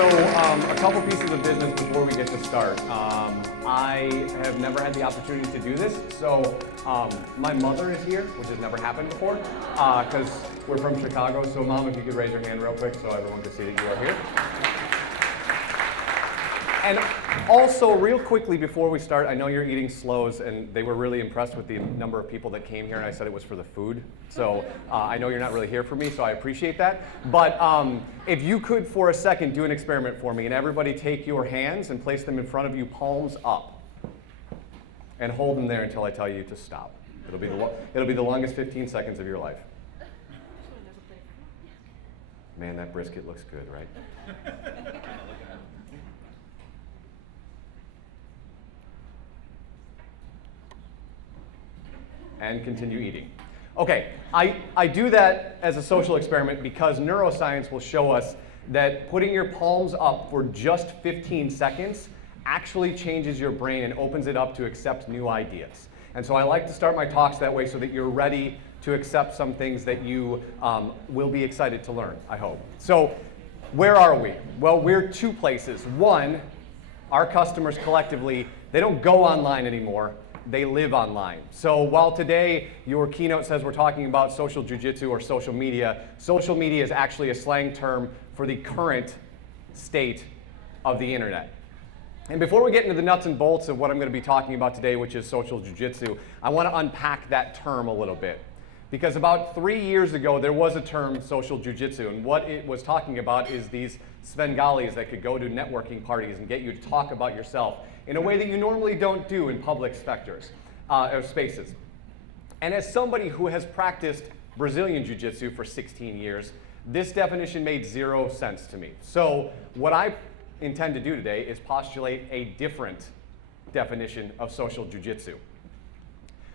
A couple pieces of business before we get to start. I have never had the opportunity to do this, so my mother is here, which has never happened before, because we're from Chicago. So Mom, if you could raise your hand real quick so everyone can see that you are here. And also, real quickly before we start, I know you're eating slows, and they were really impressed with the number of people that came here, and I said it was for the food. So I know you're not really here for me, so I appreciate that. But if you could, for a second, do an experiment for me, and everybody take your hands and place them in front of you, palms up, and hold them there until I tell you to stop. It'll be the longest 15 seconds of your life. Man, that brisket looks good, right? And continue eating. Okay, I do that as a social experiment because neuroscience will show us that putting your palms up for just 15 seconds actually changes your brain and opens it up to accept new ideas. And so I like to start my talks that way so that you're ready to accept some things that you will be excited to learn, I hope. So where are we? Well, we're two places. One, our customers collectively, they don't go online anymore. They live online. So while today your keynote says we're talking about social jujitsu or social media is actually a slang term for the current state of the internet. And before we get into the nuts and bolts of what I'm going to be talking about today, which is social jujitsu, I want to unpack that term a little bit. Because about 3 years ago, there was a term, social jujitsu, and what it was talking about is these Svengalis that could go to networking parties and get you to talk about yourself in a way that you normally don't do in public spaces. And as somebody who has practiced Brazilian Jiu-Jitsu for 16 years, this definition made zero sense to me. So what I intend to do today is postulate a different definition of social Jiu-Jitsu.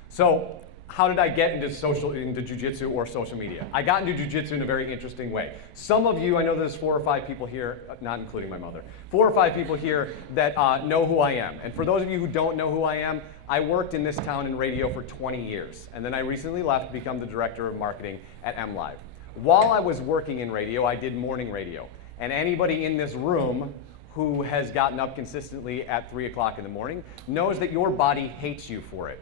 So how did I get into Jiu-Jitsu or social media? I got into Jiu-Jitsu in a very interesting way. Some of you, I know there's 4 or 5 people here, not including my mother, 4 or 5 people here that know who I am. And for those of you who don't know who I am, I worked in this town in radio for 20 years. And then I recently left to become the director of marketing at MLive. While I was working in radio, I did morning radio. And anybody in this room who has gotten up consistently at 3 o'clock in the morning knows that your body hates you for it.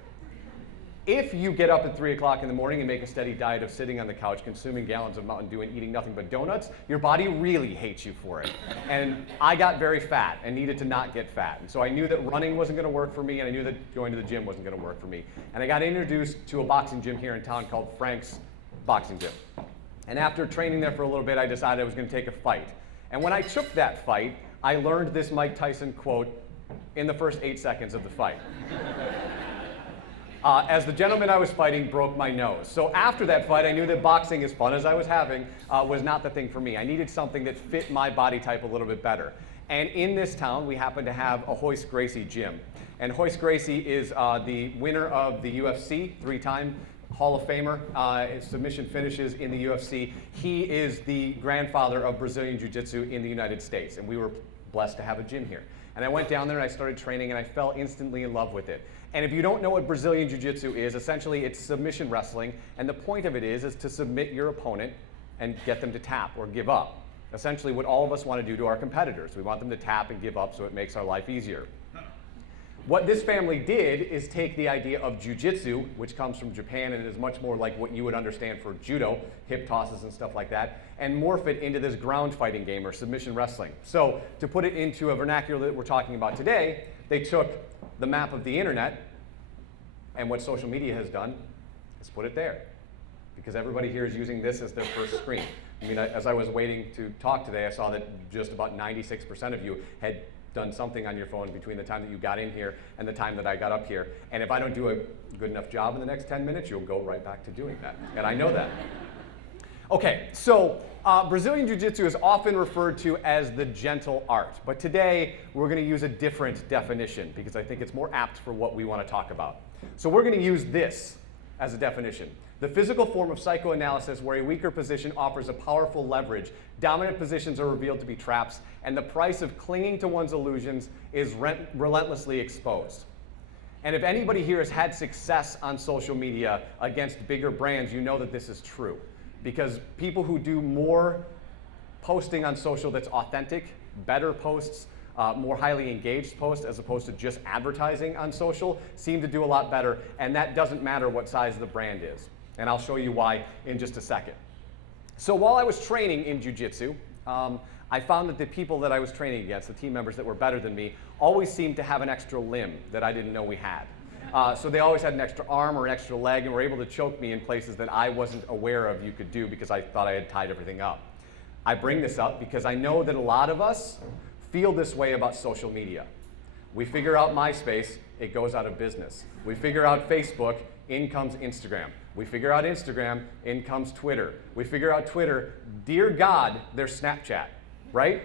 If you get up at 3 o'clock in the morning and make a steady diet of sitting on the couch, consuming gallons of Mountain Dew and eating nothing but donuts, your body really hates you for it. And I got very fat and needed to not get fat. And so I knew that running wasn't going to work for me, and I knew that going to the gym wasn't going to work for me. And I got introduced to a boxing gym here in town called Frank's Boxing Gym. And after training there for a little bit, I decided I was going to take a fight. And when I took that fight, I learned this Mike Tyson quote in the first 8 seconds of the fight. As the gentleman I was fighting broke my nose. So after that fight, I knew that boxing, as fun as I was having, was not the thing for me. I needed something that fit my body type a little bit better. And in this town, we happen to have a Hoist Gracie gym. And Hoist Gracie is the winner of the UFC, 3-time Hall of Famer, submission finishes in the UFC. He is the grandfather of Brazilian Jiu-Jitsu in the United States. And we were blessed to have a gym here. And I went down there and I started training, and I fell instantly in love with it. And if you don't know what Brazilian Jiu-Jitsu is, essentially it's submission wrestling, and the point of it is to submit your opponent and get them to tap or give up. Essentially what all of us want to do to our competitors. We want them to tap and give up so it makes our life easier. What this family did is take the idea of Jiu-Jitsu, which comes from Japan and is much more like what you would understand for judo, hip tosses and stuff like that, and morph it into this ground fighting game or submission wrestling. So to put it into a vernacular that we're talking about today, they took the map of the internet, and what social media has done is put it there. Because everybody here is using this as their first screen. I mean, as I was waiting to talk today, I saw that just about 96% of you had done something on your phone between the time that you got in here and the time that I got up here. And if I don't do a good enough job in the next 10 minutes, you'll go right back to doing that. And I know that. Okay, so Brazilian Jiu-Jitsu is often referred to as the gentle art, but today we're going to use a different definition because I think it's more apt for what we want to talk about. So we're going to use this as a definition. The physical form of psychoanalysis where a weaker position offers a powerful leverage, dominant positions are revealed to be traps, and the price of clinging to one's illusions is relentlessly exposed. And if anybody here has had success on social media against bigger brands, you know that this is true. Because people who do more posting on social that's authentic better posts, more highly engaged posts as opposed to just advertising on social seem to do a lot better, and that doesn't matter what size the brand is. And I'll show you why in just a second. So while I was training in jiu-jitsu, I found that the people that I was training against, the team members that were better than me, always seemed to have an extra limb that I didn't know we had. So they always had an extra arm or an extra leg and were able to choke me in places that I wasn't aware of you could do because I thought I had tied everything up. I bring this up because I know that a lot of us feel this way about social media. We figure out MySpace, it goes out of business. We figure out Facebook, in comes Instagram. We figure out Instagram, in comes Twitter. We figure out Twitter, dear God, there's Snapchat, right?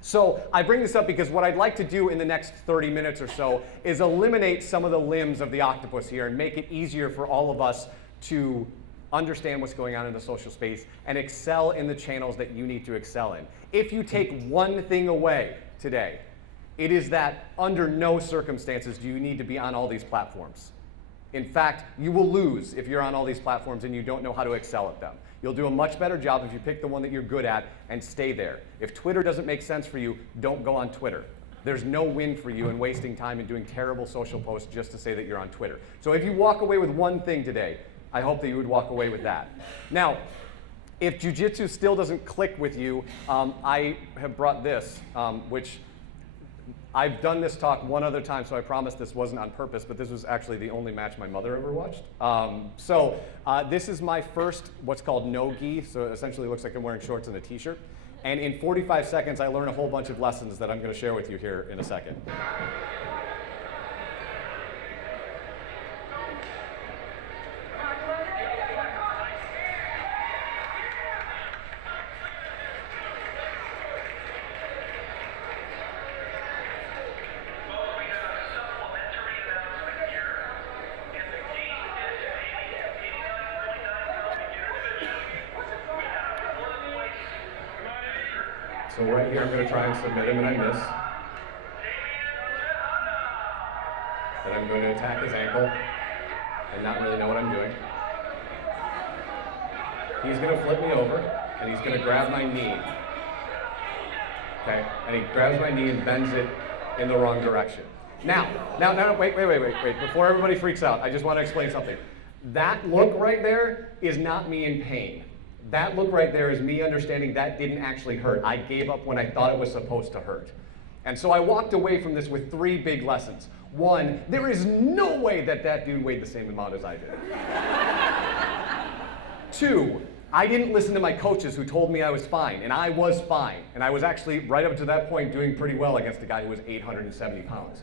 So I bring this up because what I'd like to do in the next 30 minutes or so is eliminate some of the limbs of the octopus here and make it easier for all of us to understand what's going on in the social space and excel in the channels that you need to excel in. If you take one thing away today, it is that under no circumstances do you need to be on all these platforms. In fact, you will lose if you're on all these platforms and you don't know how to excel at them. You'll do a much better job if you pick the one that you're good at and stay there. If Twitter doesn't make sense for you, don't go on Twitter. There's no win for you in wasting time and doing terrible social posts just to say that you're on Twitter. So if you walk away with one thing today, I hope that you would walk away with that. Now, if jiu-jitsu still doesn't click with you, I have brought this, which I've done this talk one other time, so I promise this wasn't on purpose, but this was actually the only match my mother ever watched. This is my first, what's called no-gi, so it essentially looks like I'm wearing shorts and a t-shirt. And in 45 seconds, I learn a whole bunch of lessons that I'm going to share with you here in a second. So right here, I'm going to try and submit him, and I miss. Then I'm going to attack his ankle and not really know what I'm doing. He's going to flip me over, and he's going to grab my knee. Okay, and he grabs my knee and bends it in the wrong direction. Now, wait. Before everybody freaks out, I just want to explain something. That look right there is not me in pain. That look right there is me understanding that didn't actually hurt. I gave up when I thought it was supposed to hurt. And so I walked away from this with 3 big lessons. 1, there is no way that that dude weighed the same amount as I did. 2, I didn't listen to my coaches who told me I was fine, and I was fine. And I was actually, right up to that point, doing pretty well against a guy who was 870 pounds.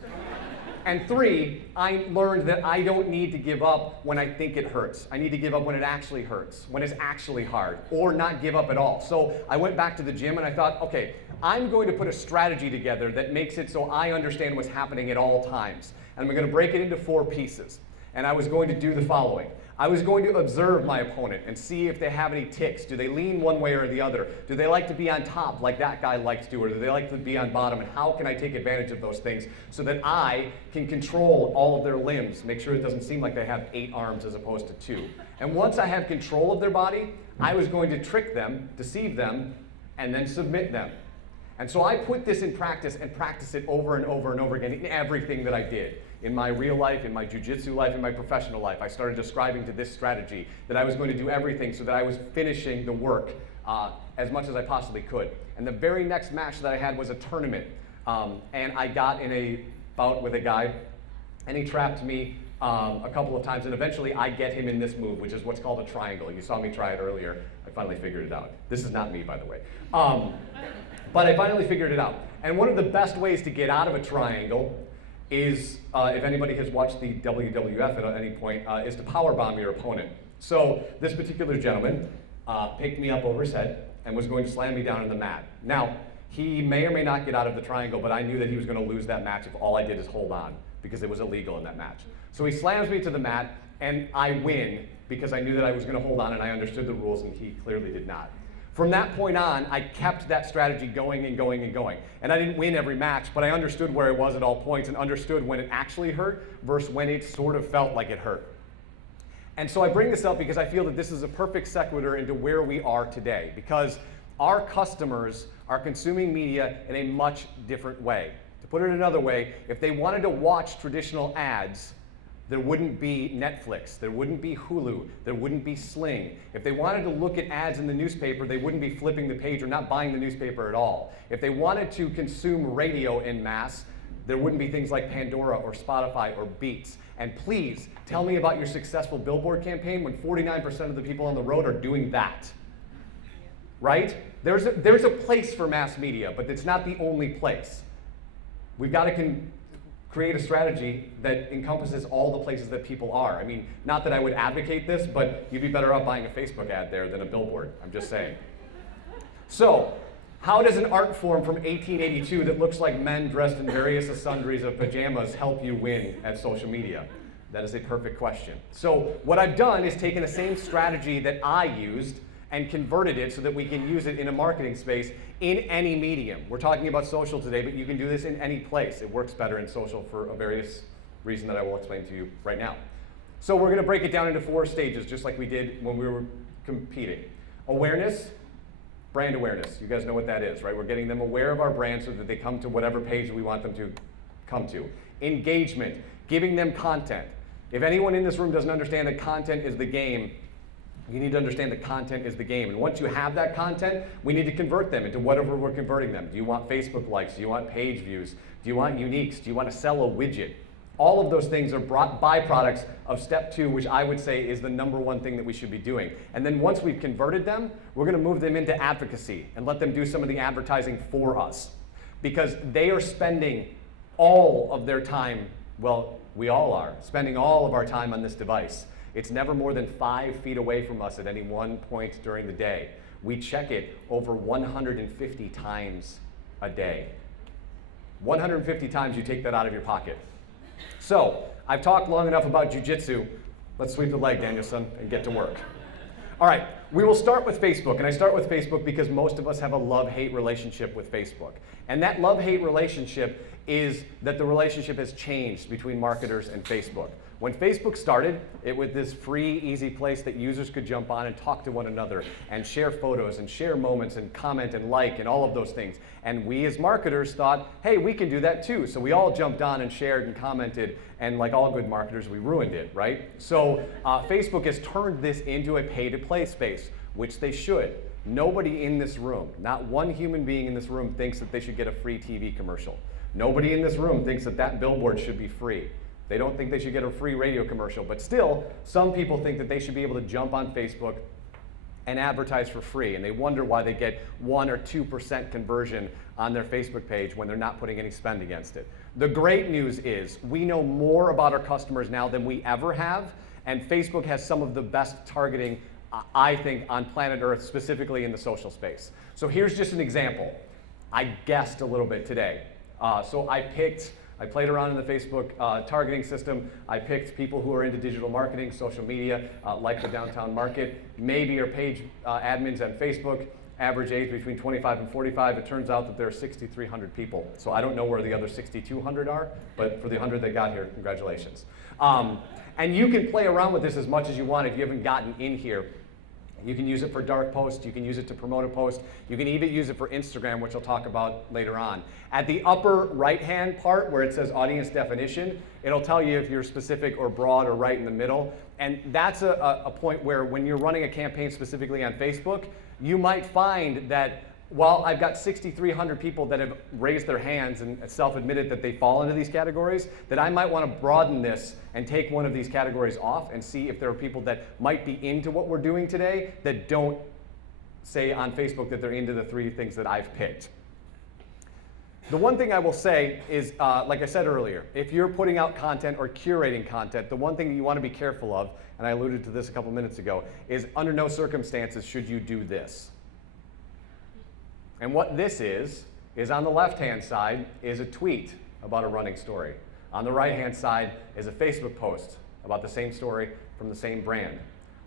And 3, I learned that I don't need to give up when I think it hurts. I need to give up when it actually hurts, when it's actually hard, or not give up at all. So I went back to the gym and I thought, okay, I'm going to put a strategy together that makes it so I understand what's happening at all times. And I'm going to break it into 4 pieces. And I was going to do the following. I was going to observe my opponent and see if they have any tics. Do they lean one way or the other? Do they like to be on top like that guy likes to, or do they like to be on bottom? And how can I take advantage of those things so that I can control all of their limbs, make sure it doesn't seem like they have 8 arms as opposed to 2. And once I have control of their body, I was going to trick them, deceive them, and then submit them. And so I put this in practice and practiced it over and over and over again in everything that I did. In my real life, in my jiu-jitsu life, in my professional life, I started describing to this strategy that I was going to do everything so that I was finishing the work as much as I possibly could. And the very next match that I had was a tournament. And I got in a bout with a guy, and he trapped me a couple of times, and eventually I get him in this move, which is what's called a triangle. You saw me try it earlier. I finally figured it out. This is not me, by the way. But I finally figured it out. And one of the best ways to get out of a triangle is, if anybody has watched the WWF at any point, is to powerbomb your opponent. So this particular gentleman picked me up over his head and was going to slam me down on the mat. Now, he may or may not get out of the triangle, but I knew that he was going to lose that match if all I did is hold on, because it was illegal in that match. So he slams me to the mat, and I win because I knew that I was going to hold on and I understood the rules, and he clearly did not. From that point on, I kept that strategy going and going and going. And I didn't win every match, but I understood where it was at all points and understood when it actually hurt versus when it sort of felt like it hurt. And so I bring this up because I feel that this is a perfect sequitur into where we are today. Because Our customers are consuming media in a much different way. To put it another way, if they wanted to watch traditional ads, there wouldn't be Netflix, there wouldn't be Hulu, there wouldn't be Sling. If they wanted to look at ads in the newspaper, they wouldn't be flipping the page or not buying the newspaper at all. If they wanted to consume radio en masse, there wouldn't be things like Pandora or Spotify or Beats. And please, tell me about your successful billboard campaign when 49% of the people on the road are doing that. Right? There's a place for mass media, but it's not the only place. We've got to create a strategy that encompasses all the places that people are. I mean, not that I would advocate this, but you'd be better off buying a Facebook ad there than a billboard. I'm just saying. So, how does an art form from 1882 that looks like men dressed in various sundries of pajamas help you win at social media? That is a perfect question. So, what I've done is taken the same strategy that I used and converted it so that we can use it in a marketing space in any medium. We're talking about social today, but you can do this in any place. It works better in social for a various reason that I will explain to you right now. So we're going to break it down into 4 stages, just like we did when we were competing. Awareness, brand awareness. You guys know what that is, right? We're getting them aware of our brand so that they come to whatever page we want them to come to. Engagement, giving them content. If anyone in this room doesn't understand that content is the game, you need to understand that content is the game. And once you have that content, we need to convert them into whatever we're converting them. Do you want Facebook likes? Do you want page views? Do you want uniques? Do you want to sell a widget? All of those things are byproducts of step 2, which I would say is the #1 thing that we should be doing. And then once we've converted them, we're going to move them into advocacy and let them do some of the advertising for us. Because they are spending all of their time, well, we all are, spending all of our time on this device. It's never more than 5 feet away from us at any one point during the day. We check it over 150 times a day. 150 times you take that out of your pocket. So, I've talked long enough about Jiu-Jitsu. Let's sweep the leg, Danielson, and get to work. All right, we will start with Facebook, and I start with Facebook because most of us have a love-hate relationship with Facebook. And that love-hate relationship is that the relationship has changed between marketers and Facebook. When Facebook started, it was this free, easy place that users could jump on and talk to one another and share photos and share moments and comment and like and all of those things. And we as marketers thought, hey, we can do that too. So we all jumped on and shared and commented, and like all good marketers, we ruined it, right? So Facebook has turned this into a pay-to-play space, which they should. Nobody in this room, not one human being in this room thinks that they should get a free TV commercial. Nobody in this room thinks that that billboard should be free. They don't think they should get a free radio commercial, but still, some people think that they should be able to jump on Facebook and advertise for free, and they wonder why they get 1 or 2% conversion on their Facebook page when they're not putting any spend against it. The great news is we know more about our customers now than we ever have, and Facebook has some of the best targeting, I think, on planet Earth, specifically in the social space. So here's just an example. I guessed a little bit today. So I played around in the Facebook targeting system. I picked people who are into digital marketing, social media, like the downtown market, maybe are page admins on Facebook, average age between 25 and 45. It turns out that there are 6,300 people. So I don't know where the other 6,200 are, but for the 100 that got here, congratulations. And you can play around with this as much as you want if you haven't gotten in here. You can use it for dark posts, you can use it to promote a post, you can even use it for Instagram, which I'll talk about later on. At the upper right-hand part where it says audience definition, it'll tell you if you're specific or broad or right in the middle. And that's a point where when you're running a campaign specifically on Facebook, you might find that while I've got 6,300 people that have raised their hands and self-admitted that they fall into these categories, that I might want to broaden this and take one of these categories off and see if there are people that might be into what we're doing today that don't say on Facebook that they're into the 3 things that I've picked. The one thing I will say is, like I said earlier, if you're putting out content or curating content, the one thing that you want to be careful of, and I alluded to this a couple minutes ago, is under no circumstances should you do this. And what this is on the left-hand side is a tweet about a running story. On the right-hand side is a Facebook post about the same story from the same brand.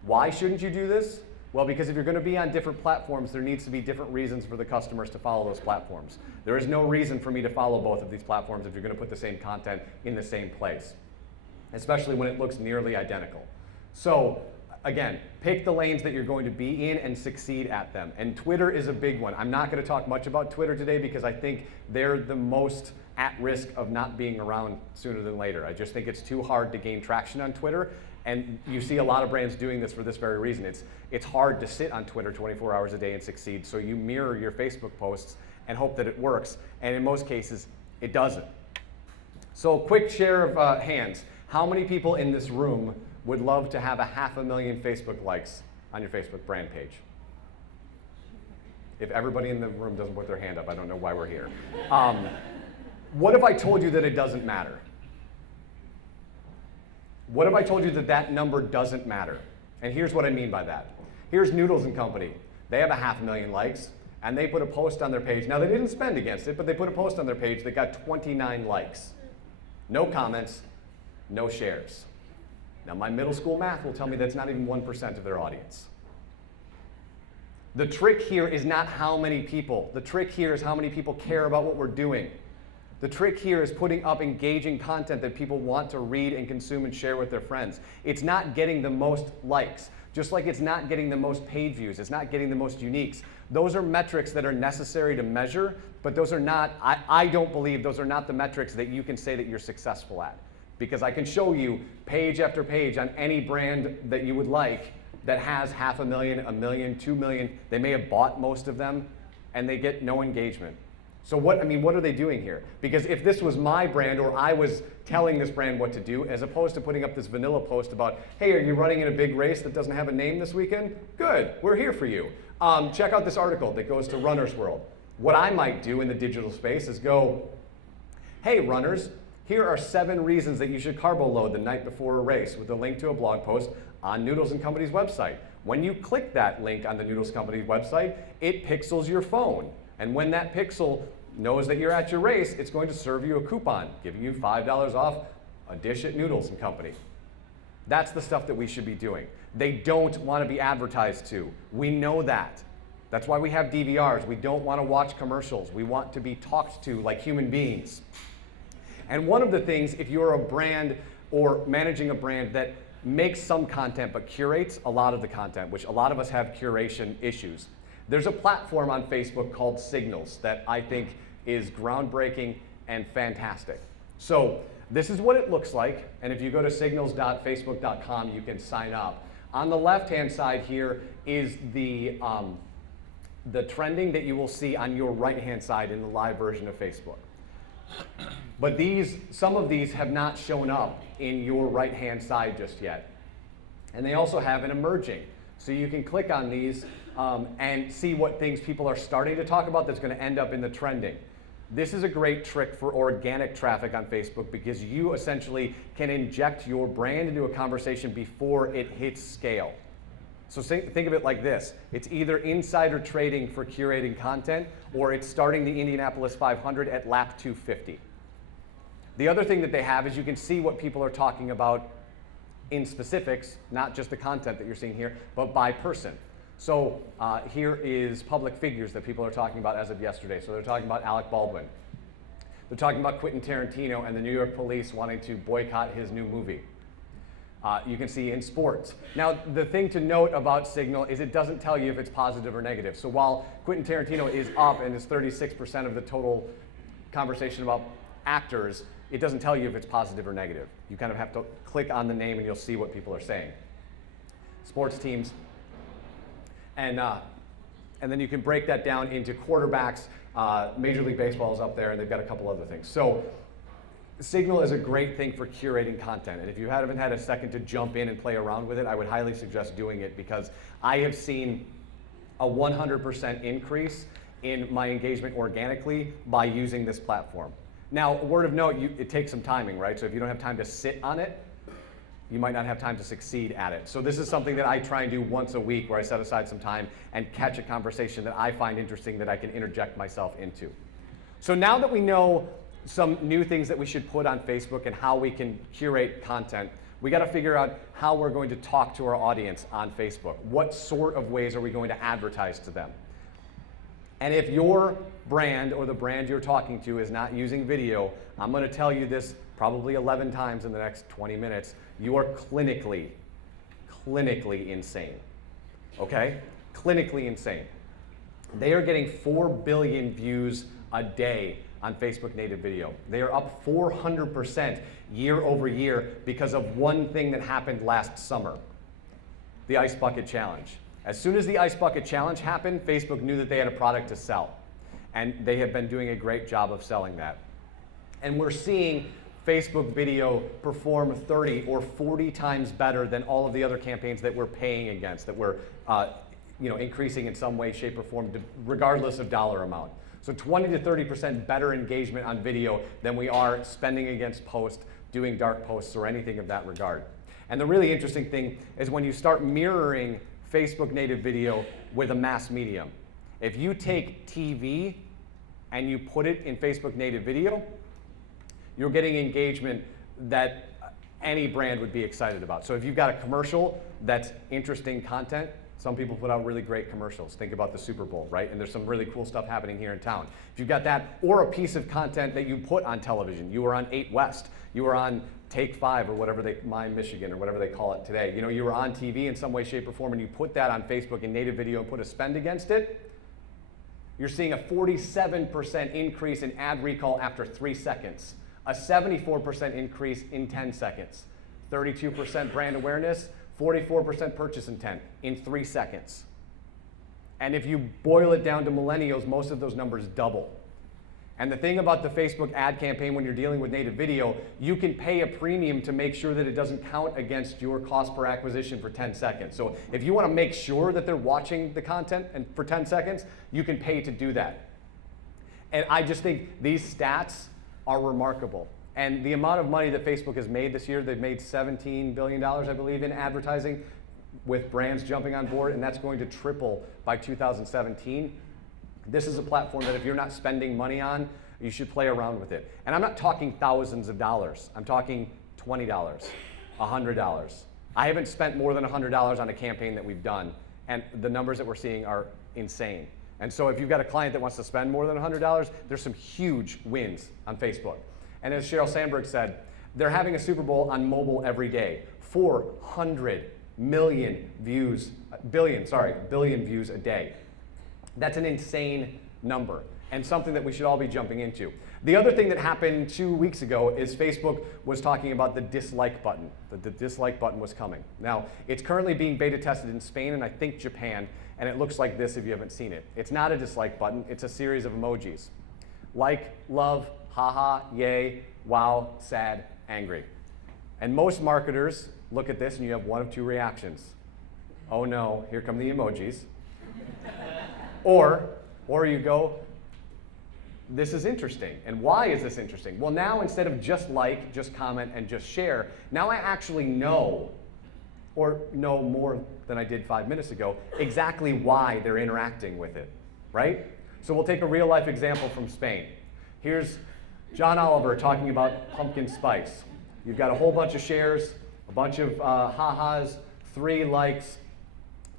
Why shouldn't you do this? Well, because if you're going to be on different platforms, there needs to be different reasons for the customers to follow those platforms. There is no reason for me to follow both of these platforms if you're going to put the same content in the same place, especially when it looks nearly identical. So Again, pick the lanes that you're going to be in and succeed at them. And Twitter is a big one. I'm not going to talk much about Twitter today because I think they're the most at risk of not being around sooner than later. I just think it's too hard to gain traction on Twitter. And you see a lot of brands doing this for this very reason. It's hard to sit on Twitter 24 hours a day and succeed. So you mirror your Facebook posts and hope that it works. And in most cases, it doesn't. So quick share of hands. How many people in this room would love to have 500,000 Facebook likes on your Facebook brand page? If everybody in the room doesn't put their hand up, I don't know why we're here. What if I told you that it doesn't matter? What if I told you that that number doesn't matter? And here's what I mean by that. Here's Noodles & Company. They have 500,000 likes, and they put a post on their page. Now, they didn't spend against it, but they put a post on their page that got 29 likes. No comments, no shares. Now, my middle school math will tell me that's not even 1% of their audience. The trick here is not how many people. The trick here is how many people care about what we're doing. The trick here is putting up engaging content that people want to read and consume and share with their friends. It's not getting the most likes, just like it's not getting the most page views. It's not getting the most uniques. Those are metrics that are necessary to measure, but those are not, I don't believe those are not the metrics that you can say that you're successful at. Because I can show you page after page on any brand that you would like that has 500,000, 1 million, 2 million. They may have bought most of them, and they get no engagement. So what are they doing here? Because if this was my brand, or I was telling this brand what to do, as opposed to putting up this vanilla post about, hey, are you running in a big race that doesn't have a name this weekend? Good, we're here for you. Check out this article that goes to Runner's World. What I might do in the digital space is go, hey, runners, here are 7 reasons that you should carbo load the night before a race, with a link to a blog post on Noodles & Company's website. When you click that link on the Noodles & Company's website, it pixels your phone. And when that pixel knows that you're at your race, it's going to serve you a coupon, giving you $5 off a dish at Noodles & Company. That's the stuff that we should be doing. They don't want to be advertised to. We know that. That's why we have DVRs. We don't want to watch commercials. We want to be talked to like human beings. And one of the things, if you're a brand or managing a brand that makes some content but curates a lot of the content, which a lot of us have curation issues, there's a platform on Facebook called Signals that I think is groundbreaking and fantastic. So this is what it looks like, and if you go to signals.facebook.com, you can sign up. On the left-hand side here is the trending that you will see on your right-hand side in the live version of Facebook. But some of these have not shown up in your right-hand side just yet. And they also have an emerging. So you can click on these and see what things people are starting to talk about that's going to end up in the trending. This is a great trick for organic traffic on Facebook because you essentially can inject your brand into a conversation before it hits scale. So think of it like this. It's either insider trading for curating content, or it's starting the Indianapolis 500 at lap 250. The other thing that they have is you can see what people are talking about in specifics, not just the content that you're seeing here, but by person. So here is public figures that people are talking about as of yesterday. So they're talking about Alec Baldwin. They're talking about Quentin Tarantino and the New York police wanting to boycott his new movie. You can see in sports. Now, the thing to note about Signal is it doesn't tell you if it's positive or negative. So while Quentin Tarantino is up and is 36% of the total conversation about actors, it doesn't tell you if it's positive or negative. You kind of have to click on the name and you'll see what people are saying. Sports teams. And then you can break that down into quarterbacks. Major League Baseball is up there, and they've got a couple other things. So Signal is a great thing for curating content. And if you haven't had a second to jump in and play around with it, I would highly suggest doing it because I have seen a 100% increase in my engagement organically by using this platform. Now, a word of note, it takes some timing, right? So if you don't have time to sit on it, you might not have time to succeed at it. So this is something that I try and do once a week where I set aside some time and catch a conversation that I find interesting that I can interject myself into. So now that we know some new things that we should put on Facebook and how we can curate content, we got to figure out how we're going to talk to our audience on Facebook. What sort of ways are we going to advertise to them? And if your brand or the brand you're talking to is not using video, I'm going to tell you this probably 11 times in the next 20 minutes, you are clinically clinically insane, okay? Clinically insane. They are getting 4 billion views a day on Facebook native video. They are up 400% year over year because of one thing that happened last summer, the Ice Bucket Challenge. As soon as the Ice Bucket Challenge happened, Facebook knew that they had a product to sell. And they have been doing a great job of selling that. And we're seeing Facebook video perform 30 or 40 times better than all of the other campaigns that we're paying against, that we're increasing in some way, shape, or form, regardless of dollar amount. So 20 to 30% better engagement on video than we are spending against post, doing dark posts, or anything of that regard. And the really interesting thing is when you start mirroring Facebook native video with a mass medium. If you take TV and you put it in Facebook native video, you're getting engagement that any brand would be excited about. So if you've got a commercial that's interesting content, some people put out really great commercials. Think about the Super Bowl, right? And there's some really cool stuff happening here in town. If you've got that, or a piece of content that you put on television, you were on 8 West, you were on Take 5 or whatever My Michigan or whatever they call it today. You know, you were on TV in some way, shape, or form, and you put that on Facebook in native video and put a spend against it, you're seeing a 47% increase in ad recall after 3 seconds, a 74% increase in 10 seconds, 32% brand awareness, 44% purchase intent in 3 seconds. And if you boil it down to millennials, most of those numbers double. And the thing about the Facebook ad campaign when you're dealing with native video, you can pay a premium to make sure that it doesn't count against your cost per acquisition for 10 seconds. So if you want to make sure that they're watching the content and for 10 seconds, you can pay to do that. And I just think these stats are remarkable. And the amount of money that Facebook has made this year, they've made $17 billion, I believe, in advertising with brands jumping on board, and that's going to triple by 2017. This is a platform that if you're not spending money on, you should play around with it. And I'm not talking thousands of dollars. I'm talking $20, $100. I haven't spent more than $100 on a campaign that we've done, and the numbers that we're seeing are insane. And so if you've got a client that wants to spend more than $100, there's some huge wins on Facebook. And as Sheryl Sandberg said, they're having a Super Bowl on mobile every day. 400 million views, billion views a day. That's an insane number and something that we should all be jumping into. The other thing that happened 2 weeks ago is Facebook was talking about the dislike button. The dislike button was coming. Now, it's currently being beta tested in Spain and I think Japan, and it looks like this if you haven't seen it. It's not a dislike button, it's a series of emojis. Like, love, haha, yay, wow, sad, angry. And most marketers look at this and you have one of two reactions. Oh no, here come the emojis. Or you go, this is interesting. And why is this interesting? Well, now instead of just like, just comment, and just share, now I actually know, or know more than I did 5 minutes ago, exactly why they're interacting with it, right? So we'll take a real life example from Spain. Here's John Oliver talking about pumpkin spice. You've got a whole bunch of shares, a bunch of ha-has, 3 likes,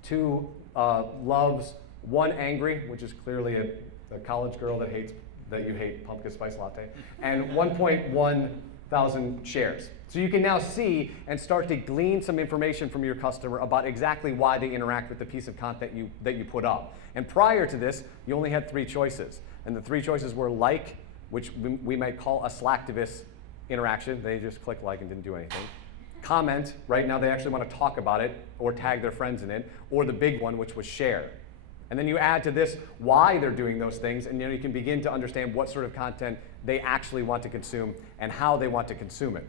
2 loves, 1 angry, which is clearly a college girl that you hate pumpkin spice latte, and 1.1 thousand shares. So you can now see and start to glean some information from your customer about exactly why they interact with the piece of content that you put up. And prior to this, you only had 3 choices. And the 3 choices were like, which we might call a slacktivist interaction. They just clicked like and didn't do anything. Comment, right now they actually want to talk about it or tag their friends in it. Or the big one, which was share. And then you add to this why they're doing those things, and you can begin to understand what sort of content they actually want to consume and how they want to consume it.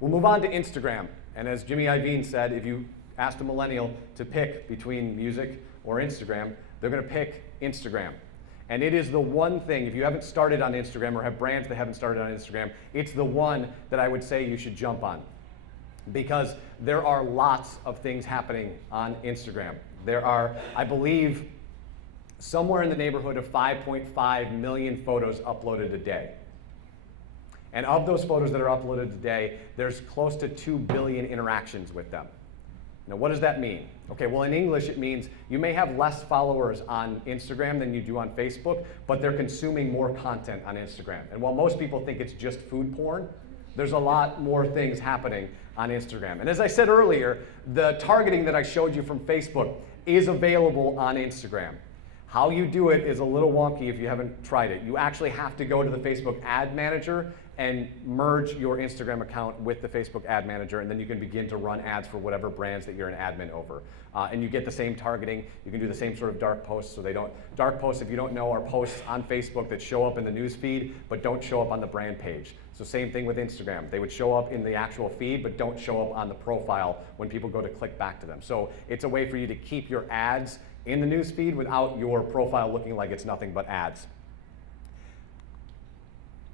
We'll move on to Instagram. And as Jimmy Iovine said, if you asked a millennial to pick between music or Instagram, they're going to pick Instagram. And it is the one thing, if you haven't started on Instagram or have brands that haven't started on Instagram, it's the one that I would say you should jump on. Because there are lots of things happening on Instagram. There are, I believe, somewhere in the neighborhood of 5.5 million photos uploaded a day. And of those photos that are uploaded today, there's close to 2 billion interactions with them. Now, what does that mean? Okay, well, in English, it means you may have less followers on Instagram than you do on Facebook, but they're consuming more content on Instagram. And while most people think it's just food porn, There's a lot more things happening on Instagram. And as I said earlier, the targeting that I showed you from Facebook is available on Instagram. How you do it is a little wonky if you haven't tried it. You actually have to go to the Facebook Ad Manager and merge your Instagram account with the Facebook Ad Manager, and then you can begin to run ads for whatever brands that you're an admin over. And you get the same targeting. You can do the same sort of dark posts. So dark posts, if you don't know, are posts on Facebook that show up in the news feed but don't show up on the brand page. So same thing with Instagram. They would show up in the actual feed but don't show up on the profile when people go to click back to them. So it's a way for you to keep your ads in the news feed without your profile looking like it's nothing but ads.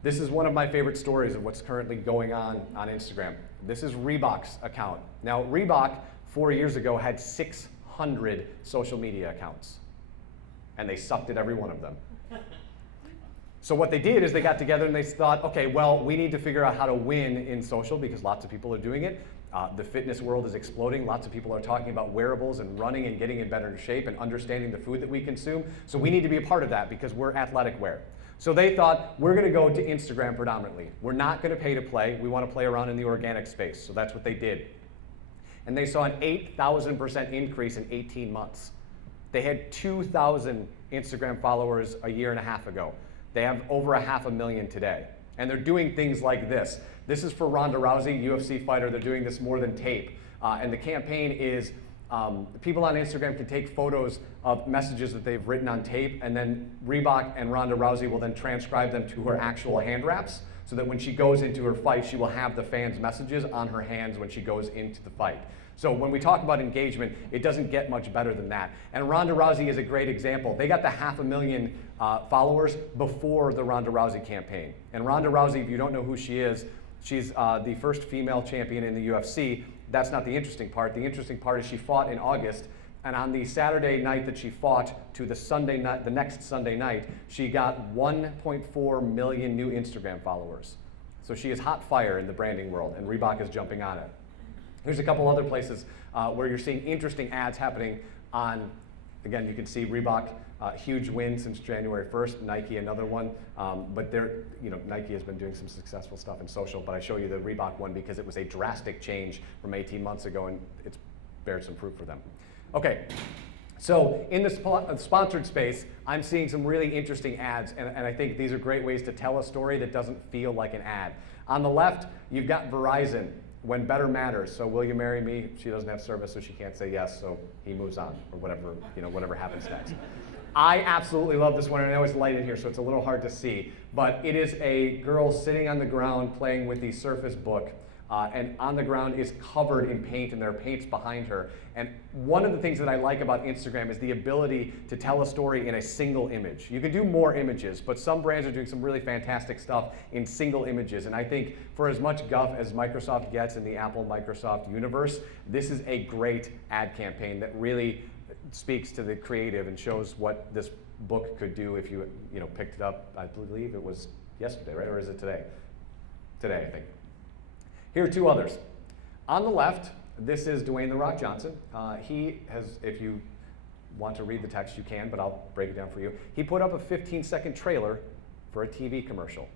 This is one of my favorite stories of what's currently going on Instagram. This is Reebok's account. Now, Reebok 4 years ago had 600 social media accounts, and they sucked at every one of them. So what they did is they got together and they thought, okay, well, we need to figure out how to win in social because lots of people are doing it. The fitness world is exploding. Lots of people are talking about wearables and running and getting in better shape and understanding the food that we consume. So we need to be a part of that because we're athletic wear. So they thought, we're going to go to Instagram predominantly. We're not going to pay to play. We want to play around in the organic space. So that's what they did. And they saw an 8,000% increase in 18 months. They had 2,000 Instagram followers a year and a half ago. They have over 500,000 today. And they're doing things like this. This is for Ronda Rousey, UFC fighter. They're doing this more than tape. And the campaign is people on Instagram can take photos of messages that they've written on tape, and then Reebok and Ronda Rousey will then transcribe them to her actual hand wraps so that when she goes into her fight, she will have the fans' messages on her hands when she goes into the fight. So when we talk about engagement, it doesn't get much better than that. And Ronda Rousey is a great example. They got the 500,000 followers before the Ronda Rousey campaign. And Ronda Rousey, if you don't know who she is, she's the first female champion in the UFC. That's not the interesting part. The interesting part is she fought in August, and on the Saturday night that she fought to the Sunday night, the next Sunday night, she got 1.4 million new Instagram followers. So she is hot fire in the branding world, and Reebok is jumping on it. Here's a couple other places where you're seeing interesting ads happening on, again, you can see Reebok, huge win since January 1st, Nike another one, but Nike has been doing some successful stuff in social, but I show you the Reebok one because it was a drastic change from 18 months ago and it's bared some fruit for them. Okay, so in the sponsored space, I'm seeing some really interesting ads, and I think these are great ways to tell a story that doesn't feel like an ad. On the left, you've got Verizon. When better matters. So will you marry me? She doesn't have service, so she can't say yes, so he moves on, or whatever happens next. I absolutely love this one, and I know it's light in here, so it's a little hard to see, but it is a girl sitting on the ground playing with the Surface Book, and on the ground is covered in paint, and there are paints behind her. And one of the things that I like about Instagram is the ability to tell a story in a single image. You can do more images, but some brands are doing some really fantastic stuff in single images. And I think for as much guff as Microsoft gets in the Apple-Microsoft universe, this is a great ad campaign that really speaks to the creative and shows what this book could do if you picked it up. I believe it was yesterday, right? Or is it today? Today, I think. Here are two others. On the left, this is Dwayne "The Rock" Johnson. He has, if you want to read the text, you can, but I'll break it down for you. He put up a 15-second trailer for a TV commercial.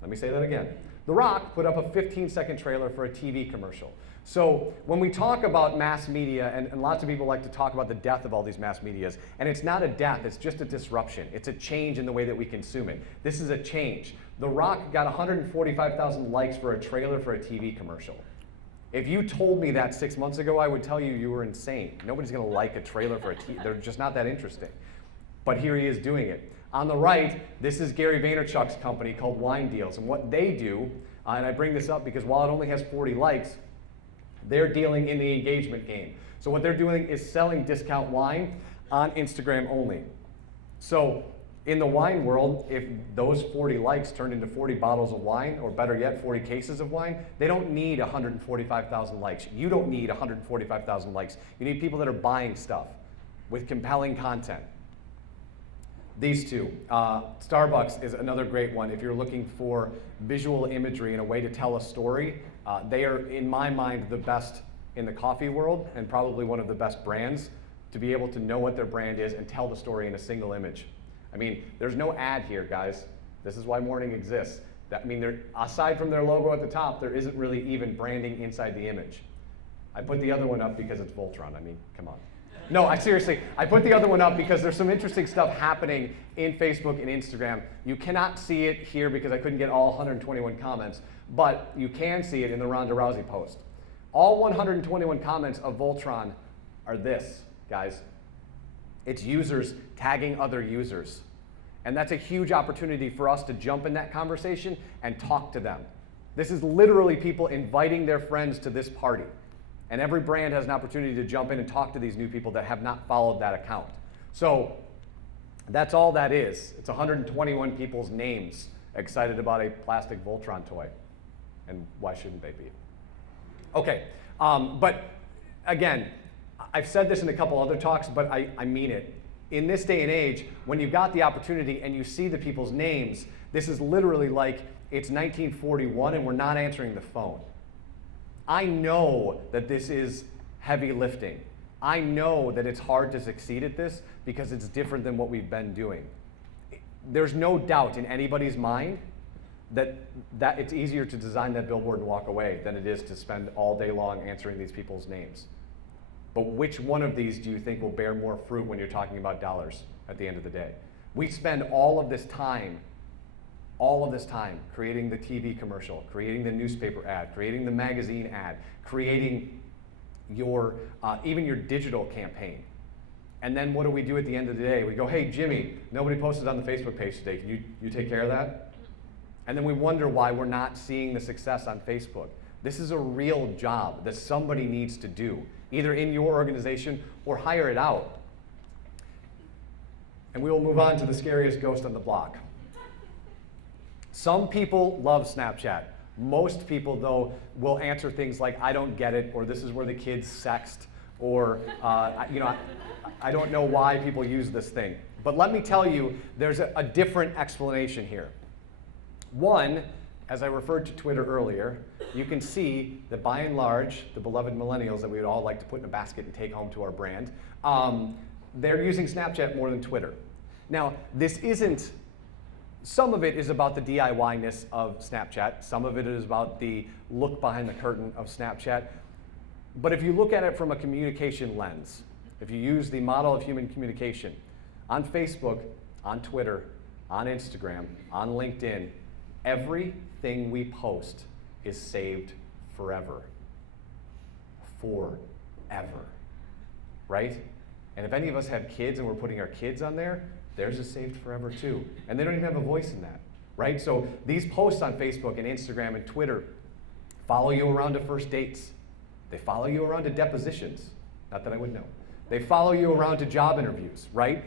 Let me say that again. The Rock put up a 15-second trailer for a TV commercial. So when we talk about mass media, and lots of people like to talk about the death of all these mass medias, and it's not a death, it's just a disruption. It's a change in the way that we consume it. This is a change. The Rock got 145,000 likes for a trailer for a TV commercial. If you told me that 6 months ago, I would tell you you were insane. Nobody's going to like a trailer for a TV. They're just not that interesting. But here he is doing it. On the right, this is Gary Vaynerchuk's company called Wine Deals. And what they do, and I bring this up because while it only has 40 likes, they're dealing in the engagement game. So what they're doing is selling discount wine on Instagram only. So in the wine world, if those 40 likes turned into 40 bottles of wine, or better yet, 40 cases of wine, they don't need 145,000 likes. You don't need 145,000 likes. You need people that are buying stuff with compelling content. These two. Starbucks is another great one. If you're looking for visual imagery and a way to tell a story, they are, in my mind, the best in the coffee world and probably one of the best brands to be able to know what their brand is and tell the story in a single image. I mean, there's no ad here, guys. This is why morning exists. I mean, aside from their logo at the top, there isn't really even branding inside the image. I put the other one up because it's Voltron. I mean, come on. No, seriously, I put the other one up because there's some interesting stuff happening in Facebook and Instagram. You cannot see it here because I couldn't get all 121 comments, but you can see it in the Ronda Rousey post. All 121 comments of Voltron are this, guys. It's users tagging other users. And that's a huge opportunity for us to jump in that conversation and talk to them. This is literally people inviting their friends to this party. And every brand has an opportunity to jump in and talk to these new people that have not followed that account. So that's all that is. It's 121 people's names excited about a plastic Voltron toy. And why shouldn't they be? Okay, but again, I've said this in a couple other talks, but I mean it. In this day and age, when you've got the opportunity and you see the people's names, this is literally like it's 1941 and we're not answering the phone. I know that this is heavy lifting. I know that it's hard to succeed at this because it's different than what we've been doing. There's no doubt in anybody's mind that it's easier to design that billboard and walk away than it is to spend all day long answering these people's names. But which one of these do you think will bear more fruit when you're talking about dollars at the end of the day? We spend all of this time creating the TV commercial, creating the newspaper ad, creating the magazine ad, creating your even your digital campaign. And then what do we do at the end of the day? We go, hey, Jimmy, nobody posted on the Facebook page today. Can you take care of that? And then we wonder why we're not seeing the success on Facebook. This is a real job that somebody needs to do, either in your organization or hire it out. And we will move on to the scariest ghost on the block. Some people love Snapchat. Most people, though, will answer things like, I don't get it, or this is where the kids sext, or I don't know why people use this thing. But let me tell you, there's a different explanation here. One, as I referred to Twitter earlier, you can see that by and large, the beloved millennials that we would all like to put in a basket and take home to our brand, they're using Snapchat more than Twitter. Now, some of it is about the DIY-ness of Snapchat. Some of it is about the look behind the curtain of Snapchat. But if you look at it from a communication lens, if you use the model of human communication, on Facebook, on Twitter, on Instagram, on LinkedIn, everything we post is saved forever. Forever. Right? And if any of us have kids and we're putting our kids on there, theirs is saved forever too. And they don't even have a voice in that. Right? So these posts on Facebook and Instagram and Twitter follow you around to first dates. They follow you around to depositions. Not that I would know. They follow you around to job interviews, right?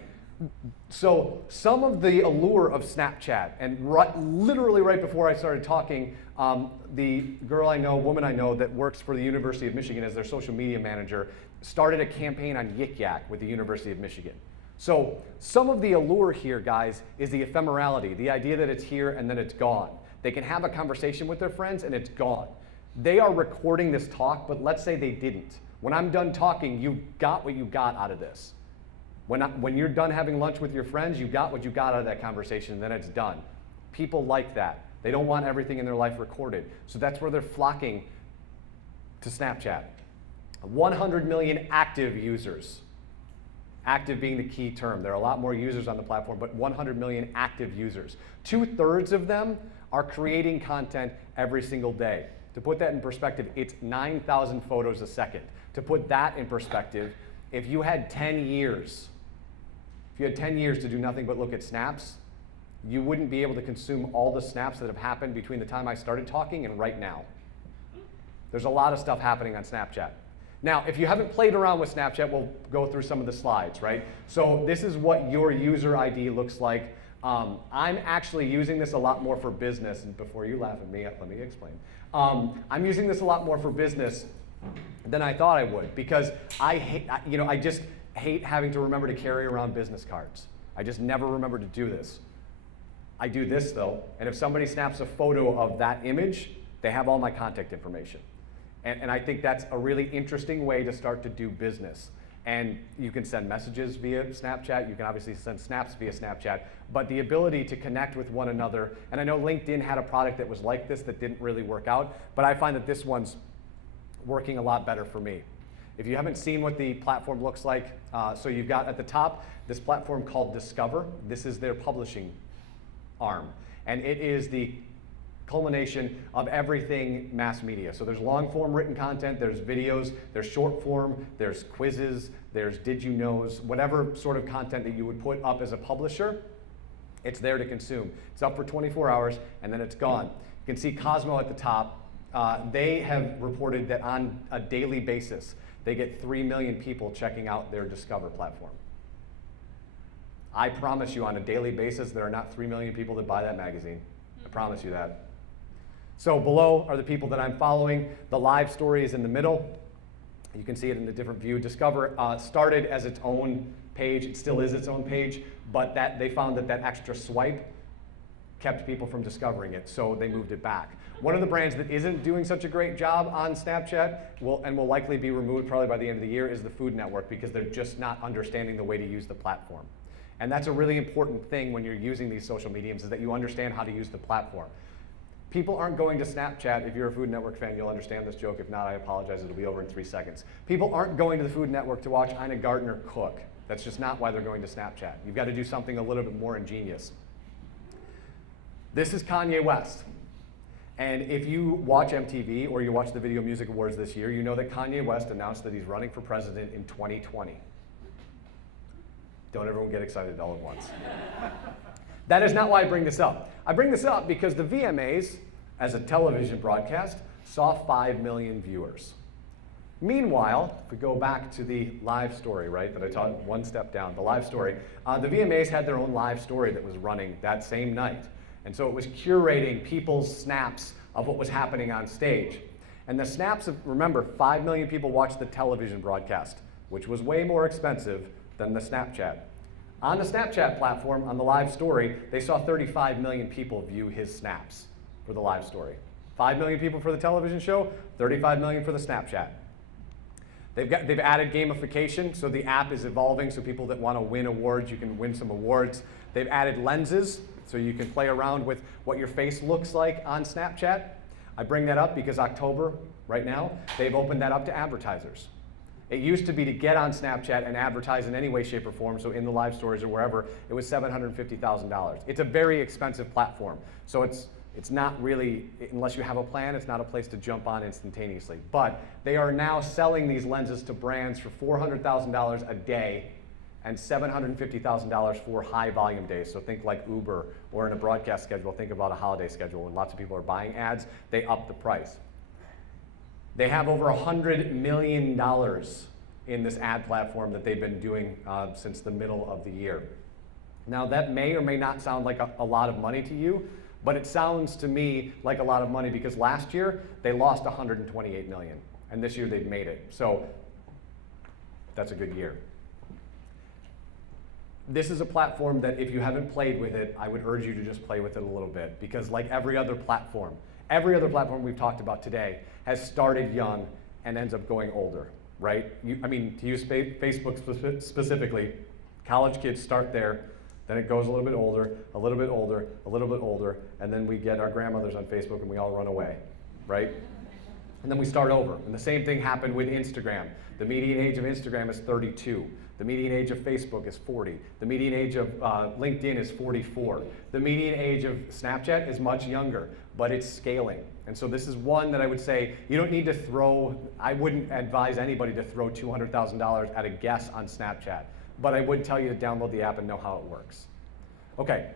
So some of the allure of Snapchat, and literally right before I started talking, the woman I know that works for the University of Michigan as their social media manager, started a campaign on Yik Yak with the University of Michigan. So some of the allure here, guys, is the ephemerality, the idea that it's here and then it's gone. They can have a conversation with their friends and it's gone. They are recording this talk, but let's say they didn't. When I'm done talking, you got what you got out of this. When you're done having lunch with your friends, you got what you got out of that conversation, and then it's done. People like that. They don't want everything in their life recorded. So that's where they're flocking to Snapchat. 100 million active users. Active being the key term. There are a lot more users on the platform, but 100 million active users. 2/3 of them are creating content every single day. To put that in perspective, it's 9,000 photos a second. To put that in perspective, if you had 10 years to do nothing but look at snaps, you wouldn't be able to consume all the snaps that have happened between the time I started talking and right now. There's a lot of stuff happening on Snapchat. Now, if you haven't played around with Snapchat, we'll go through some of the slides, right? So this is what your user ID looks like. I'm actually using this a lot more for business, and before you laugh at me, let me explain. I'm using this a lot more for business than I thought I would, because I just hate having to remember to carry around business cards. I just never remember to do this. I do this though, and if somebody snaps a photo of that image, they have all my contact information. And I think that's a really interesting way to start to do business. And you can send messages via Snapchat. You can obviously send snaps via Snapchat. But the ability to connect with one another, and I know LinkedIn had a product that was like this that didn't really work out, but I find that this one's working a lot better for me. If you haven't seen what the platform looks like, so you've got at the top this platform called Discover. This is their publishing arm. And it is the culmination of everything mass media. So there's long form written content, there's videos, there's short form, there's quizzes, there's did you knows, whatever sort of content that you would put up as a publisher, it's there to consume. It's up for 24 hours and then it's gone. You can see Cosmo at the top. They have reported that on a daily basis, they get 3 million people checking out their Discover platform. I promise you on a daily basis, there are not 3 million people that buy that magazine. I promise you that. So below are the people that I'm following. The live story is in the middle. You can see it in a different view. Discover started as its own page. It still is its own page, but they found that extra swipe kept people from discovering it, so they moved it back. One of the brands that isn't doing such a great job on Snapchat and will likely be removed probably by the end of the year is the Food Network, because they're just not understanding the way to use the platform. And that's a really important thing when you're using these social mediums, is that you understand how to use the platform. People aren't going to Snapchat. If you're a Food Network fan, you'll understand this joke. If not, I apologize. It'll be over in 3 seconds. People aren't going to the Food Network to watch Ina Gardner cook. That's just not why they're going to Snapchat. You've got to do something a little bit more ingenious. This is Kanye West. And if you watch MTV or you watch the Video Music Awards this year, you know that Kanye West announced that he's running for president in 2020. Don't everyone get excited all at once. That is not why I bring this up. I bring this up because the VMAs, as a television broadcast, saw 5 million viewers. Meanwhile, if we go back to the live story, right, that I taught one step down, the live story, the VMAs had their own live story that was running that same night. And so it was curating people's snaps of what was happening on stage. And the snaps of, remember, 5 million people watched the television broadcast, which was way more expensive than the Snapchat. On the Snapchat platform, on the live story, they saw 35 million people view his snaps for the live story. 5 million people for the television show, 35 million for the Snapchat. They've added gamification, so the app is evolving, so people that want to win awards, you can win some awards. They've added lenses, so you can play around with what your face looks like on Snapchat. I bring that up because October, right now, they've opened that up to advertisers. It used to be to get on Snapchat and advertise in any way, shape, or form, so in the live stories or wherever, it was $750,000. It's a very expensive platform, so it's not really, unless you have a plan, it's not a place to jump on instantaneously. But they are now selling these lenses to brands for $400,000 a day and $750,000 for high volume days. So think like Uber, or in a broadcast schedule, think about a holiday schedule. When lots of people are buying ads, they up the price. They have over $100 million in this ad platform that they've been doing since the middle of the year. Now that may or may not sound like a lot of money to you, but it sounds to me like a lot of money because last year they lost $128 million, and this year they've made it. So that's a good year. This is a platform that if you haven't played with it, I would urge you to just play with it a little bit, because like every other platform we've talked about today has started young and ends up going older, right? I mean, to use Facebook specifically, college kids start there, then it goes a little bit older, a little bit older, a little bit older, and then we get our grandmothers on Facebook and we all run away, right? And then we start over. And the same thing happened with Instagram. The median age of Instagram is 32. The median age of Facebook is 40. The median age of LinkedIn is 44. The median age of Snapchat is much younger, but it's scaling. And so this is one that I would say you don't need to throw, I wouldn't advise anybody to throw $200,000 at a guess on Snapchat, but I would tell you to download the app and know how it works. Okay,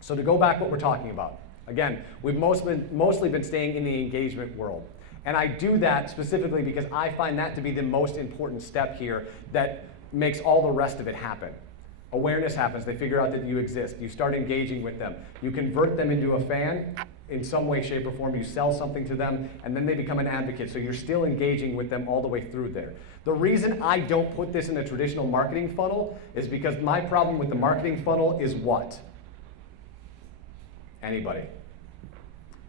so to go back what we're talking about. Again, we've mostly been staying in the engagement world. And I do that specifically because I find that to be the most important step here that makes all the rest of it happen. Awareness happens, they figure out that you exist, you start engaging with them, you convert them into a fan in some way, shape, or form, you sell something to them, and then they become an advocate, so you're still engaging with them all the way through there. The reason I don't put this in a traditional marketing funnel is because my problem with the marketing funnel is what? Anybody?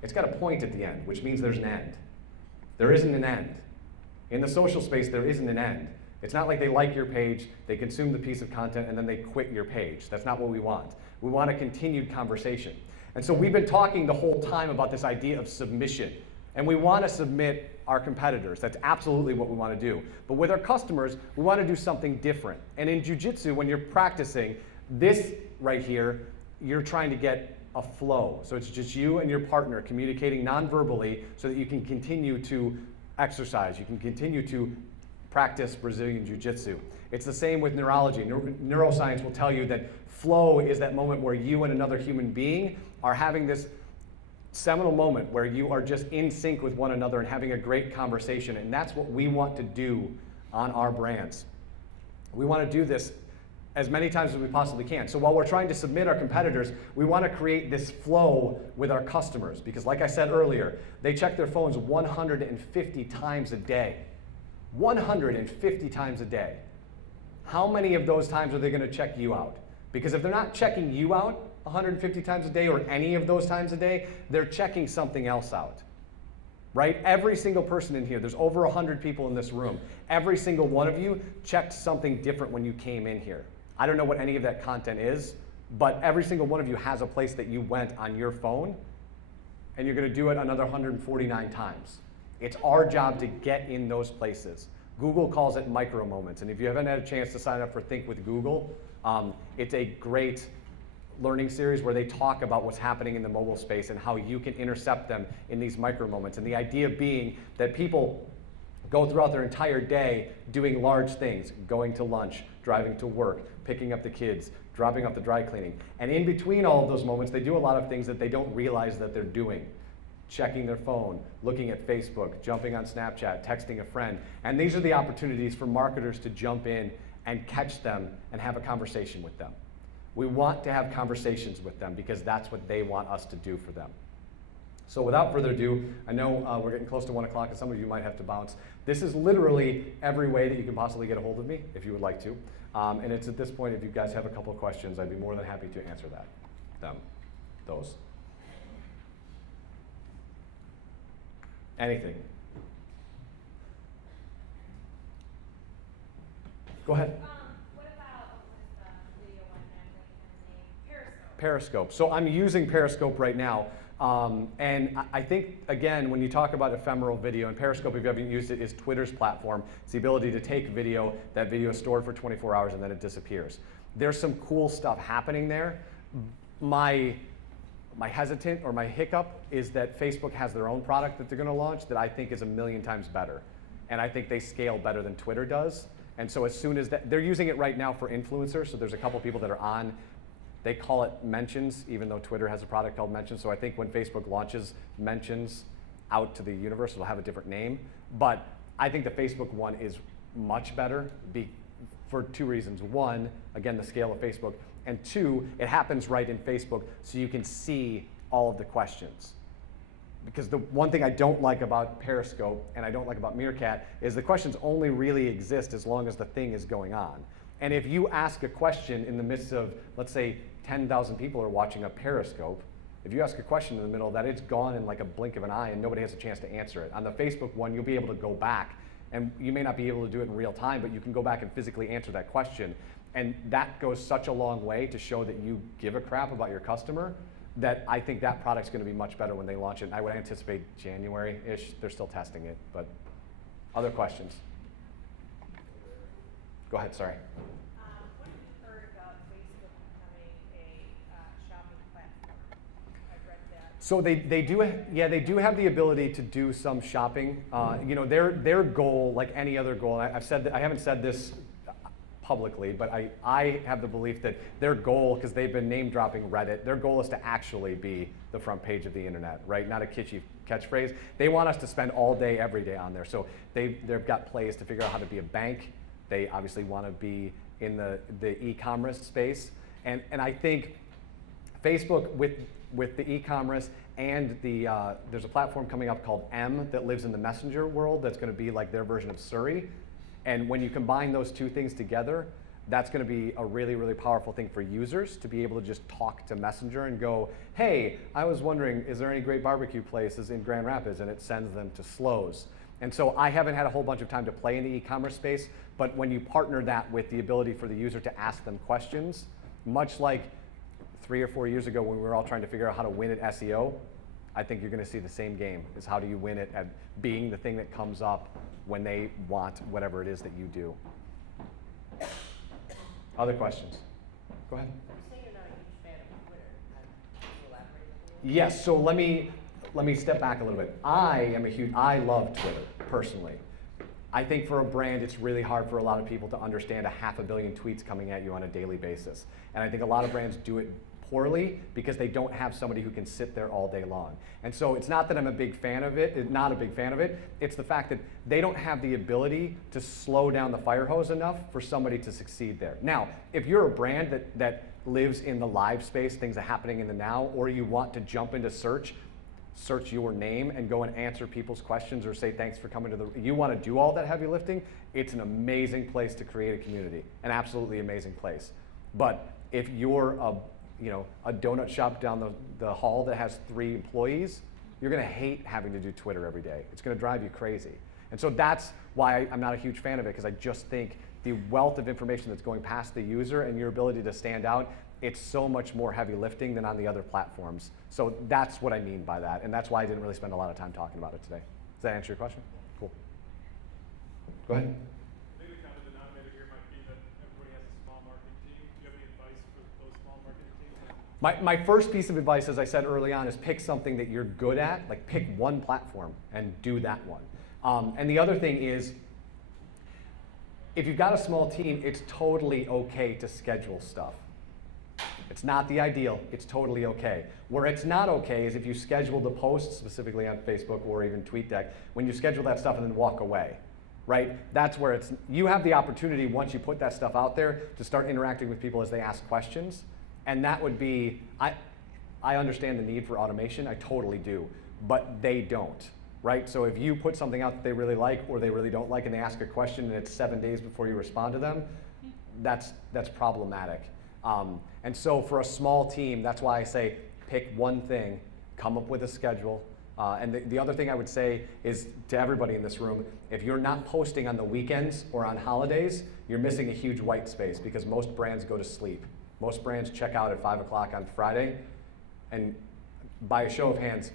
It's got a point at the end, which means there's an end. There isn't an end. In the social space, there isn't an end. It's not like they like your page, they consume the piece of content, and then they quit your page. That's not what we want. We want a continued conversation. And so we've been talking the whole time about this idea of submission. And we want to submit our competitors. That's absolutely what we want to do. But with our customers, we want to do something different. And in jiu-jitsu, when you're practicing, this right here, you're trying to get a flow. So it's just you and your partner communicating non-verbally so that you can continue to exercise. You can continue to practice Brazilian Jiu-Jitsu. It's the same with neurology. Neuroscience will tell you that flow is that moment where you and another human being are having this seminal moment where you are just in sync with one another and having a great conversation. And that's what we want to do on our brands. We want to do this as many times as we possibly can. So while we're trying to submit our competitors, we want to create this flow with our customers. Because like I said earlier, they check their phones 150 times a day. 150 times a day. How many of those times are they going to check you out? Because if they're not checking you out 150 times a day or any of those times a day, they're checking something else out. Right? Every single person in here, there's over 100 people in this room. Every single one of you checked something different when you came in here. I don't know what any of that content is, but every single one of you has a place that you went on your phone, and you're going to do it another 149 times. It's our job to get in those places. Google calls it micro moments, and if you haven't had a chance to sign up for Think with Google, it's a great learning series where they talk about what's happening in the mobile space and how you can intercept them in these micro moments. And the idea being that people go throughout their entire day doing large things, going to lunch, driving to work, picking up the kids, dropping off the dry cleaning. And in between all of those moments, they do a lot of things that they don't realize that they're doing. Checking their phone, looking at Facebook, jumping on Snapchat, texting a friend. And these are the opportunities for marketers to jump in and catch them and have a conversation with them. We want to have conversations with them because that's what they want us to do for them. So without further ado, I know we're getting close to 1 o'clock and some of you might have to bounce. This is literally every way that you can possibly get a hold of me if you would like to. And it's at this point, if you guys have a couple of questions, I'd be more than happy to answer those. Anything. Go ahead. What about video one Periscope? Periscope. So I'm using Periscope right now. And I think, again, when you talk about ephemeral video, and Periscope, if you haven't used it, is Twitter's platform. It's the ability to take video, that video is stored for 24 hours, and then it disappears. There's some cool stuff happening there. My hesitant or my hiccup is that Facebook has their own product that they're going to launch that I think is 1,000,000 times better. And I think they scale better than Twitter does. And so as soon as that, they're using it right now for influencers. So there's a couple people that are on, they call it mentions, even though Twitter has a product called mentions. So I think when Facebook launches mentions out to the universe, it'll have a different name. But I think the Facebook one is much better for two reasons. One, again, the scale of Facebook. And two, it happens right in Facebook, so you can see all of the questions. Because the one thing I don't like about Periscope and I don't like about Meerkat is the questions only really exist as long as the thing is going on. And if you ask a question in the midst of, let's say, 10,000 people are watching a Periscope, if you ask a question in the middle of that, it's gone in like a blink of an eye and nobody has a chance to answer it. On the Facebook one, you'll be able to go back, and you may not be able to do it in real time, but you can go back and physically answer that question. And that goes such a long way to show that you give a crap about your customer that I think that product's going to be much better when they launch it. And I would anticipate January-ish. They're still testing it, but other questions? Go ahead, sorry. What have you heard about Facebook becoming a shopping platform? I've read that. So they do have the ability to do some shopping. You know, their goal, like any other goal, and I've said that, I haven't said this publicly, but I have the belief that their goal, because they've been name dropping Reddit, their goal is to actually be the front page of the internet, right? Not a kitschy catchphrase. They want us to spend all day, every day on there. So they've got plays to figure out how to be a bank. They obviously want to be in the e-commerce space. And I think Facebook with the e-commerce and there's a platform coming up called M that lives in the Messenger world that's going to be like their version of Surrey. And when you combine those two things together, that's going to be a really, really powerful thing for users to be able to just talk to Messenger and go, hey, I was wondering, is there any great barbecue places in Grand Rapids? And it sends them to Slows. And so I haven't had a whole bunch of time to play in the e-commerce space, but when you partner that with the ability for the user to ask them questions, much like 3 or 4 years ago when we were all trying to figure out how to win at SEO, I think you're going to see the same game, is how do you win it at being the thing that comes up when they want whatever it is that you do. Other questions? Go ahead. You say you're not a huge fan of Twitter. Can you elaborate a little? Yes, so let me step back a little bit. I love Twitter, personally. I think for a brand, it's really hard for a lot of people to understand 500 million tweets coming at you on a daily basis. And I think a lot of brands do it poorly because they don't have somebody who can sit there all day long. And so it's not that I'm a big fan of it, not a big fan of it, it's the fact that they don't have the ability to slow down the fire hose enough for somebody to succeed there. Now, if you're a brand that lives in the live space, things are happening in the now, or you want to jump into search your name and go and answer people's questions or say thanks for coming to you want to do all that heavy lifting, it's an amazing place to create a community, an absolutely amazing place. But if you're a donut shop down the hall that has 3 employees, you're going to hate having to do Twitter every day. It's going to drive you crazy. And so that's why I'm not a huge fan of it, because I just think the wealth of information that's going past the user and your ability to stand out, it's so much more heavy lifting than on the other platforms. So that's what I mean by that, and that's why I didn't really spend a lot of time talking about it today. Does that answer your question? Cool. Go ahead. I think the common denominator here might be that everybody has a small marketing team. Do you have any advice for those small marketing teams? My first piece of advice, as I said early on, is pick something that you're good at, like pick one platform and do that one. And the other thing is, if you've got a small team, it's totally okay to schedule stuff. It's not the ideal, it's totally okay. Where it's not okay is if you schedule the posts, specifically on Facebook or even TweetDeck, when you schedule that stuff and then walk away, right? That's where you have the opportunity, once you put that stuff out there, to start interacting with people as they ask questions. And that would be, I understand the need for automation, I totally do, but they don't, right? So if you put something out that they really like or they really don't like and they ask a question and it's 7 days before you respond to them, that's problematic. And so for a small team, that's why I say pick one thing, come up with a schedule. And the other thing I would say is to everybody in this room, if you're not posting on the weekends or on holidays, you're missing a huge white space because most brands go to sleep. Most brands check out at 5 o'clock on Friday. And by a show of hands,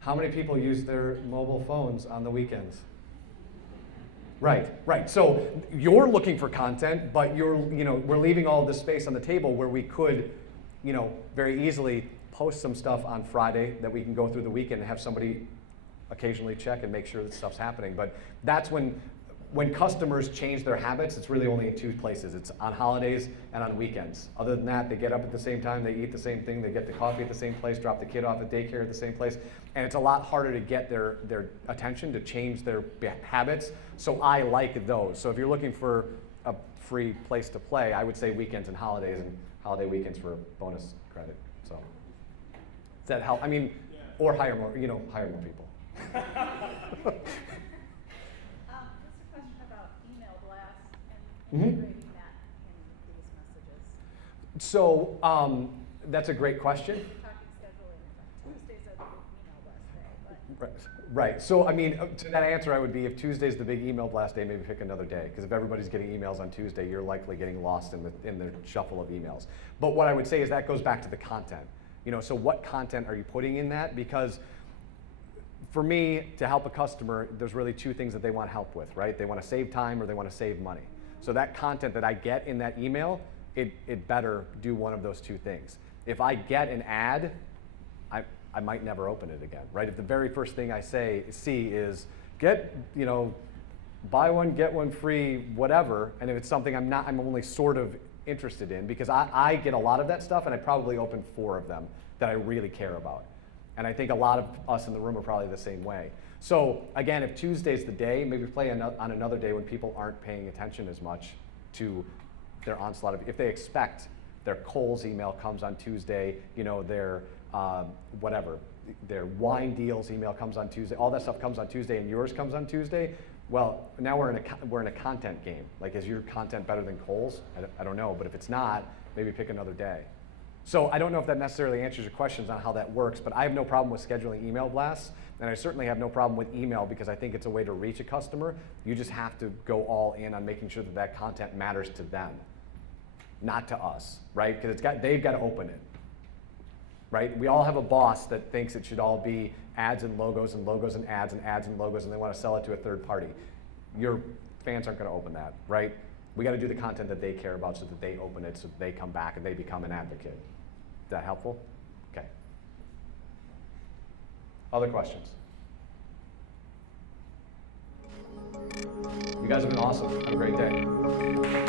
how many people use their mobile phones on the weekends? Right. So you're looking for content, but we're leaving all of this space on the table where we could, very easily post some stuff on Friday that we can go through the weekend and have somebody occasionally check and make sure that stuff's happening. But that's when customers change their habits, it's really only in 2 places. It's on holidays and on weekends. Other than that, they get up at the same time, they eat the same thing, they get the coffee at the same place, drop the kid off at daycare at the same place. And it's a lot harder to get their attention, to change their habits. So I like those. So if you're looking for a free place to play, I would say weekends and holidays, and holiday weekends for bonus credit. So does that help? I mean, yeah. Or hire more people. Just a question about email blasts and integrating that in these messages. So that's a great question. Talking scheduling, Tuesdays are the big email blast day, but Right. So I mean, to that answer, I would be if Tuesday's the big email blast day, maybe pick another day. Because if everybody's getting emails on Tuesday, you're likely getting lost in the shuffle of emails. But what I would say is that goes back to the content. So what content are you putting in that? Because for me, to help a customer, there's really 2 things that they want help with, right? They want to save time or they want to save money. So that content that I get in that email, it better do one of those 2 things. If I get an ad, I might never open it again, right? If the very first thing I see is buy one, get one free, whatever, and if it's something I'm only sort of interested in, because I get a lot of that stuff and I probably open 4 of them that I really care about. And I think a lot of us in the room are probably the same way. So again, if Tuesday's the day, maybe play on another day when people aren't paying attention as much to their onslaught of, if they expect their Kohl's email comes on Tuesday, their their wine deals email comes on Tuesday, all that stuff comes on Tuesday and yours comes on Tuesday, well, now we're in a content game. Like, is your content better than Kohl's? I don't know, but if it's not, maybe pick another day. So I don't know if that necessarily answers your questions on how that works, but I have no problem with scheduling email blasts, and I certainly have no problem with email because I think it's a way to reach a customer. You just have to go all in on making sure that that content matters to them, not to us, right? Because they've got to open it, right? We all have a boss that thinks it should all be ads and logos and logos and ads and ads and logos, and they want to sell it to a third party. Your fans aren't going to open that, right? We got to do the content that they care about so that they open it, so that they come back and they become an advocate. Is that helpful? Okay. Other questions? You guys have been awesome. Have a great day.